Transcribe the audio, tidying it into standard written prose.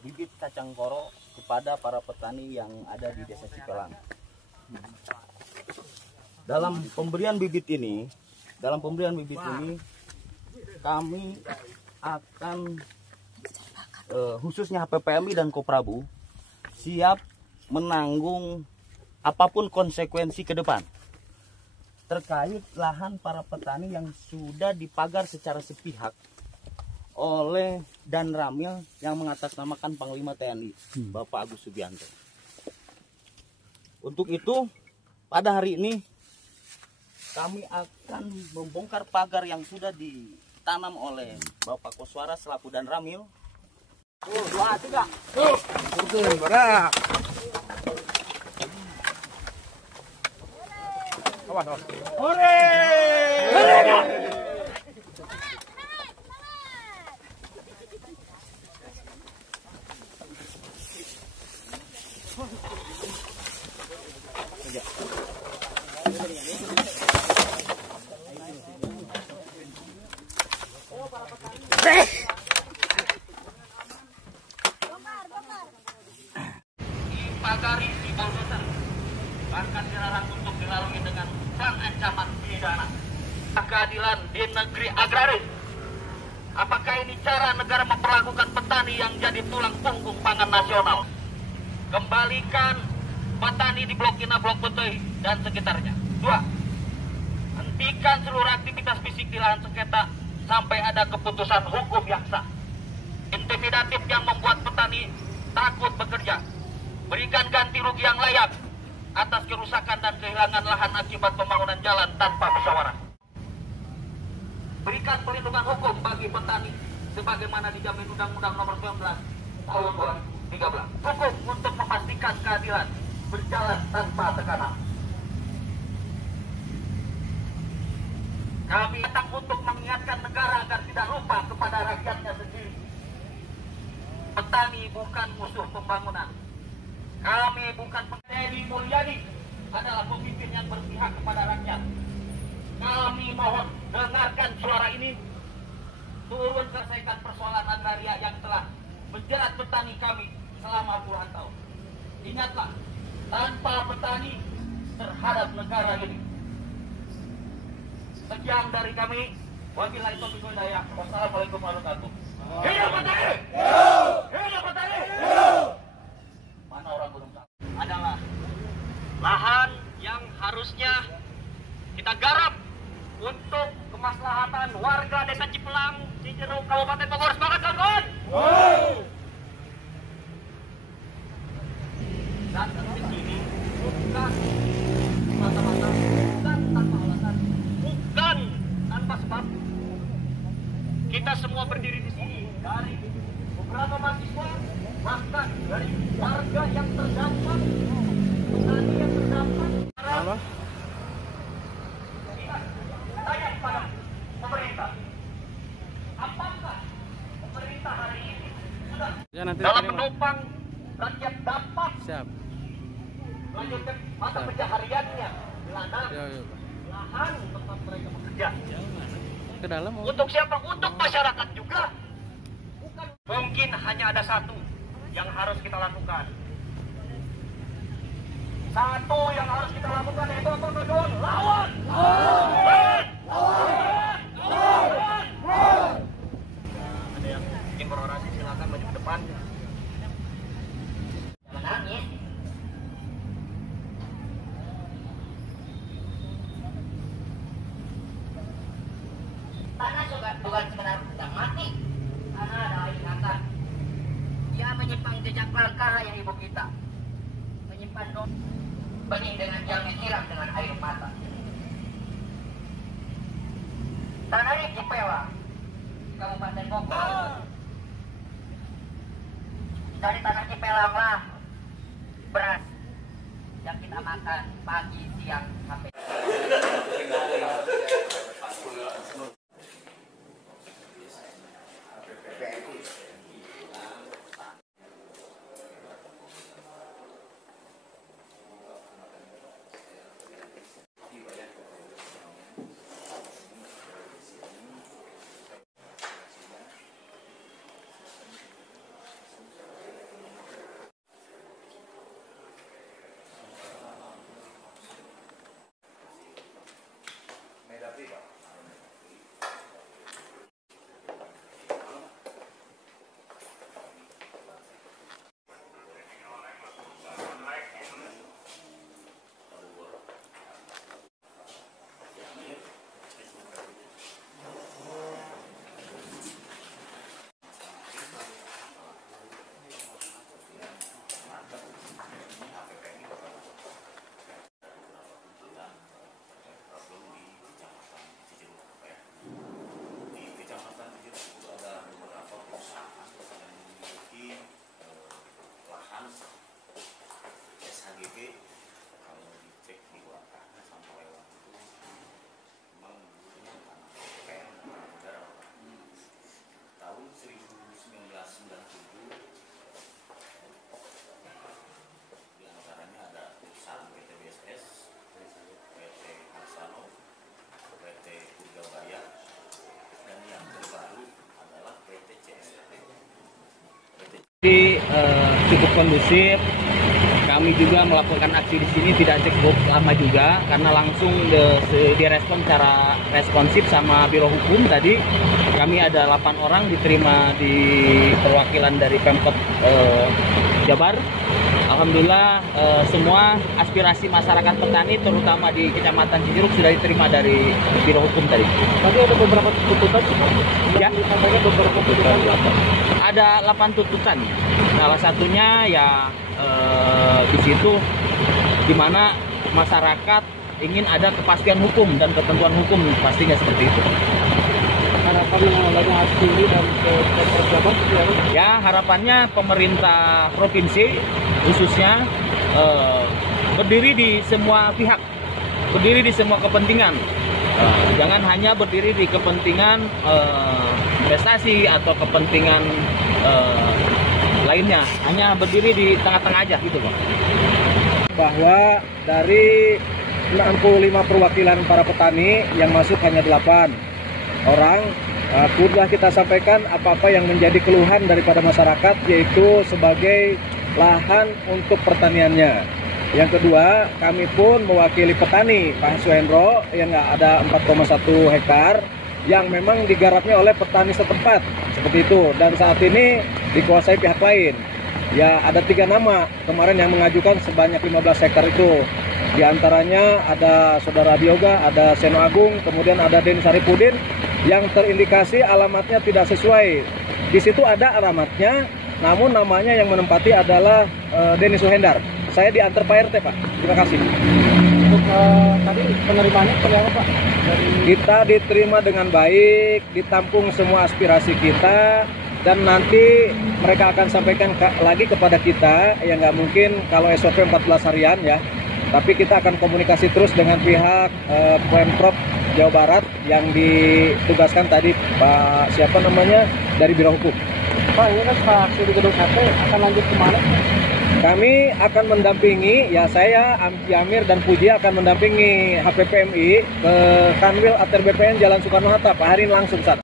bibit kacang koro kepada para petani yang ada di Desa Cipelang. Dalam pemberian bibit ini, kami akan khususnya HPPMI dan Koprabu siap menanggung apapun konsekuensi ke depan terkait lahan para petani yang sudah dipagar secara sepihak oleh Dan Ramil yang mengatasnamakan Panglima TNI Bapak Agus Subianto. Untuk itu pada hari ini kami akan membongkar pagar yang sudah ditanam oleh Bapak Koswara selaku Dan Ramil. 2, 3. Oke, berat. Awas. Hore! Dipagari di bulldozer, bahkan dilarang untuk dilalui dengan ancaman pidana. Keadilan di negeri agraris. Apakah ini cara negara memperlakukan petani yang jadi tulang punggung pangan nasional? Kembalikan petani di Blok Ina, Blok Betoi dan sekitarnya. 2. Hentikan seluruh aktivitas fisik di lahan sengketa sampai ada keputusan hukum yang sah. Intimidatif yang membuat petani takut bekerja. Berikan ganti rugi yang layak atas kerusakan dan kehilangan lahan akibat pembangunan jalan tanpa musyawarah. Berikan perlindungan hukum bagi petani sebagaimana dijamin Undang-Undang Nomor 19 Tahun 2013. Hukum untuk memastikan keadilan berjalan tanpa tekanan. Kami datang untuk mengingatkan negara agar tidak lupa kepada rakyatnya sendiri. Petani bukan musuh pembangunan. Kami bukan Edi Mulyadi adalah pemimpin yang berpihak kepada rakyat. Kami mohon dengarkan suara ini, turun selesaikan persoalan agraria yang telah menjerat petani kami selama puluhan tahun. Ingatlah, tanpa petani terhadap negara ini. Sekian dari kami. Wabillahi taufiq wal hidayah. Wassalamualaikum warahmatullahi wabarakatuh. Hidup petani! Hidup petani! Mana orang Gunung Sanggar? Adalah lahan yang harusnya kita garap untuk kemaslahatan warga Desa Cipelang, Cijeruk, Kabupaten Bogor. Semangat kawan-kawan! Dan di sini bukan semata-mata, bukan tanpa alasan, bukan tanpa sebab. Kita semua berdiri di sini dari beberapa mahasiswa, bahkan dari warga yang terdampak, petani yang terdampak. Halo? Tanya kepada pemerintah, apakah pemerintah hari ini sudah dalam menopang rakyat dampak melanjutkan masa pencahariannya di lahan tempat mereka bekerja? Ke dalam untuk siapa? Untuk masyarakat juga. Bukan. Mungkin hanya ada satu yang harus kita lakukan. Satu yang harus kita lakukan yaitu apa? Lawan! Ada yang ingin berorasi, silakan maju ke depan. Jangan nangis. Tanah juga bukan sekedar sedang mati. Tanah adalah ingatan. Dia menyimpang jejak langkah yang ibu kita. Menyimpan benih dengan yang disiram dengan air mata. Tanah ini Cipelang, Kabupaten Bogor. Dari tanah Cipelang lah beras yang kita makan pagi, siang, sampai. cukup kondusif. Kami juga melakukan aksi di sini tidak cukup lama juga karena langsung direspon secara responsif sama Biro Hukum tadi. Kami ada 8 orang diterima di perwakilan dari Pemkot Jabar. Alhamdulillah semua aspirasi masyarakat petani terutama di Kecamatan Cijeruk sudah diterima dari Biro Hukum tadi. Tadi ada beberapa tuntutan, Ya, beberapa tuntutan. ada 8 tuntutan. Salah satunya ya di situ di mana masyarakat ingin ada kepastian hukum dan ketentuan hukum, pastinya seperti itu. Harapan yang adanya aksi ini dan pejabat Ya, harapannya pemerintah provinsi khususnya berdiri di semua pihak, berdiri di semua kepentingan. Jangan hanya berdiri di kepentingan investasi atau kepentingan lainnya, hanya berdiri di tengah-tengah aja gitu, Pak. bahwa dari 65 perwakilan para petani yang masuk hanya 8 orang, sudah kita sampaikan apa-apa yang menjadi keluhan daripada masyarakat, yaitu sebagai lahan untuk pertaniannya. Yang kedua, kami pun mewakili petani Pak Suhendro yang ada 4,1 hektar yang memang digarapnya oleh petani setempat seperti itu, dan saat ini dikuasai pihak lain. Ya, ada 3 nama kemarin yang mengajukan sebanyak 15 hektar itu. Di antaranya ada Saudara Bioga, ada Seno Agung, kemudian ada Deni Saripudin yang terindikasi alamatnya tidak sesuai. Di situ ada alamatnya, namun namanya yang menempati adalah Deni Suhendar. Saya diantar Pak RT, Pak. Terima kasih. Untuk tadi penerimaannya seperti apa, Pak? Kita diterima dengan baik, ditampung semua aspirasi kita, dan nanti mereka akan sampaikan lagi kepada kita. Ya, nggak mungkin kalau SOP 14 harian ya, tapi kita akan komunikasi terus dengan pihak Pemprov Jawa Barat yang ditugaskan tadi Pak siapa namanya dari Biro Hukum. Pak, ini kan aksi di gedung sate akan lanjut kemana? Kami akan mendampingi, ya saya, Amki Amir dan Puji akan mendampingi HPPMI ke Kanwil ATR BPN Jalan Soekarno-Hatta, Pak Harin langsung saat.